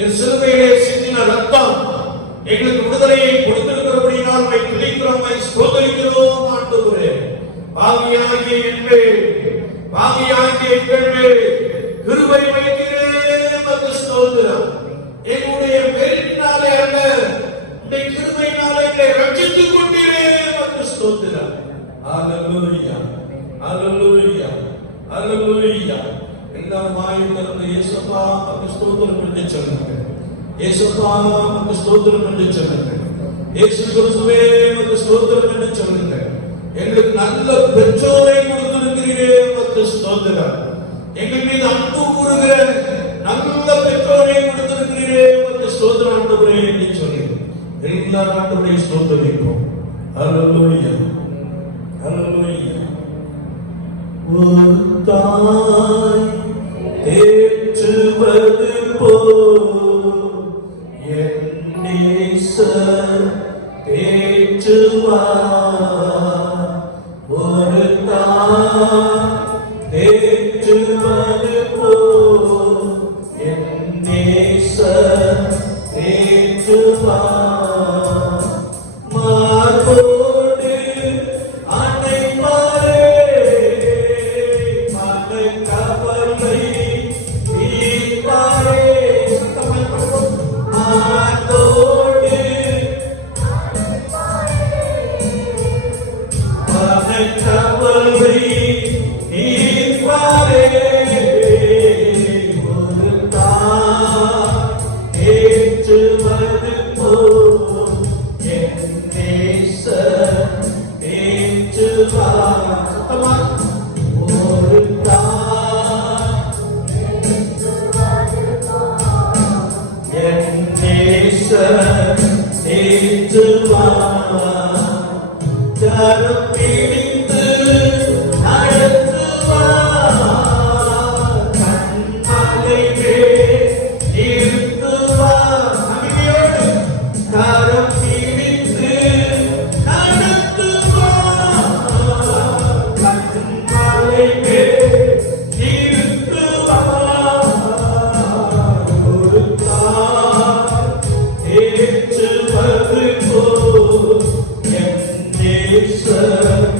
என் சிலுவையிலே சிந்தின ரத்தம் எங்களுக்கு விடுதலையை கொடுத்திருக்கிறபடியால் உம்மை துதிக்கிறோம், உம்மை ஸ்தோத்திரிக்கிறோம் ஆண்டவரே. பாவியாகிய என் மேல், பாவியாகிய எங்கள் மேல் கிருபை வைக்கிறேன் உமக்கு ஸ்தோத்திரம். எங்களுடைய மேலினாலே அல்ல, உம்முடைய கிருபையினாலே எங்களை ரட்சித்துக் கொண்டீரே உமக்கு ஸ்தோத்திரம். ஹல்லேலூயா, ஹல்லேலூயா, ஹல்லேலூயா. எல்லாரும் வாயை திறந்து இயேசுப்பா உமக்கு ஸ்தோத்திரம் என்று சொல்லுங்க. இயேசுப்பா உமக்கு ஸ்தோத்திரம் என்று சொல்லுங்க. இயேசு கிறிஸ்துவே உமக்கு ஸ்தோத்திரம் என்று சொல்லுங்க. எங்களுக்கு நல்ல பெற்றோரை கொடுத்திருக்கிறீரே உமக்கு ஸ்தோத்திரம். எங்கள் மீது அன்பு கூறுகிற நல்ல பெற்றோரை கொடுத்திருக்கிறீரே உமக்கு ஸ்தோத்திரம் ஆண்டவரே என்று சொல்லி எல்லாரும் ஆண்டவரை ஸ்தோத்திரிக்கிறோம். ஹல்லேலூயா, ஹல்லேலூயா. ஒரு தாய் தேற்றுவது போல் என் நேசர் தேற்றுவார். ஒரு தாய் தேற்றுவது போல் என் நேசர் தேற்றுவார். மார்போடு அணைப்பாரே, மனக்கவலை தீர்ப்பாரே. மார்போடு மனக்கவலை தீர்ப்பாரே. ஒரு தாய் தேற்றுவது போல் என் நேசர் தேற்றுவார். ஒரு தாய் என் நேசர் தேற்றுவார். கரம் பிடித்து நடத்துவார், கண்மலை மேல் நிறுத்துவார். நம்பிக்கையோடு கரம் பிடித்து நடத்துவார், கண்மலை மேல் நிறுத்துவார். ஒரு தாய் தேற்றுவது போல் என் நேசர்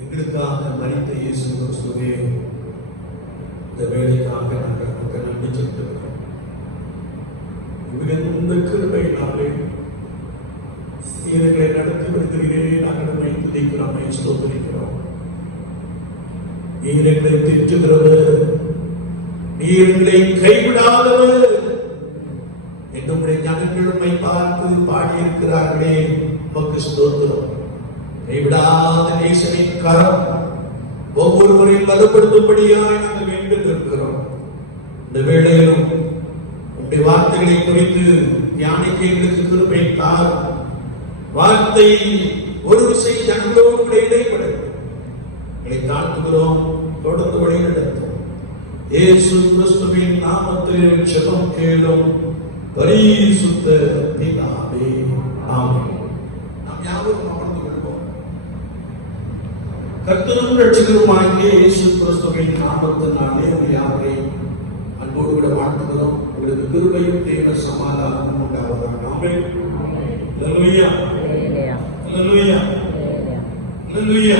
எங்களுக்காக மரித்த இயேசு கிறிஸ்துவே, இந்த வேலைக்காக நாங்கள் உமக்கு நன்றி செலுத்துகிறோம். மிகுந்த கிருபையினாலே எங்களை நடத்தி வருகிறீரே, நாங்கள் உம்மை துதிக்கிறோம், உம்மை ஸ்தோத்திரிக்கிறோம். நீர் எங்களை தேற்றுகிறவர், நீர் எங்களை கைவிடாதவர். என்னுடைய ஜனங்கள் உம்மை பார்த்து பாடியிருக்கிறார்களே, உமக்கு ஸ்தோத்திரம். கைவிடாத நேசரின் கரம் ஒவ்வொருவரையும் பலப்படுத்தும்படியாய் நாங்கள் வேண்டும் இருக்கிறோம். இந்த வேளையிலும் உங்களுடைய வார்த்தைகளை குறித்து தியானிக்க எங்களுக்கு கிருபை தாரும். வார்த்தை ஒரு விசை ஜனங்களோடு இடைப்படும். எங்களை தாழ்த்துகிறோம், தொடர்ந்து வழி நடத்தும். இயேசு கிறிஸ்துவின் நாமத்தில் ஜெபம் கேளும் பரிசுத்த பிதாவே, ஆமென். நாம் யாவரும் அமர்ந்து கொள்வோம். கர்த்தரும் இரட்சகருமாகிய இயேசு கிறிஸ்துவின் நாமத்தினாலே உங்கள் யாவரையும் அன்போடு கூட வாழ்த்துகிறோம். உங்களுக்கு கிருபையும் தேவ சமாதானமும் உண்டாவதாக. ஆமென். அல்லேலூயா, அல்லேலூயா, அல்லேலூயா.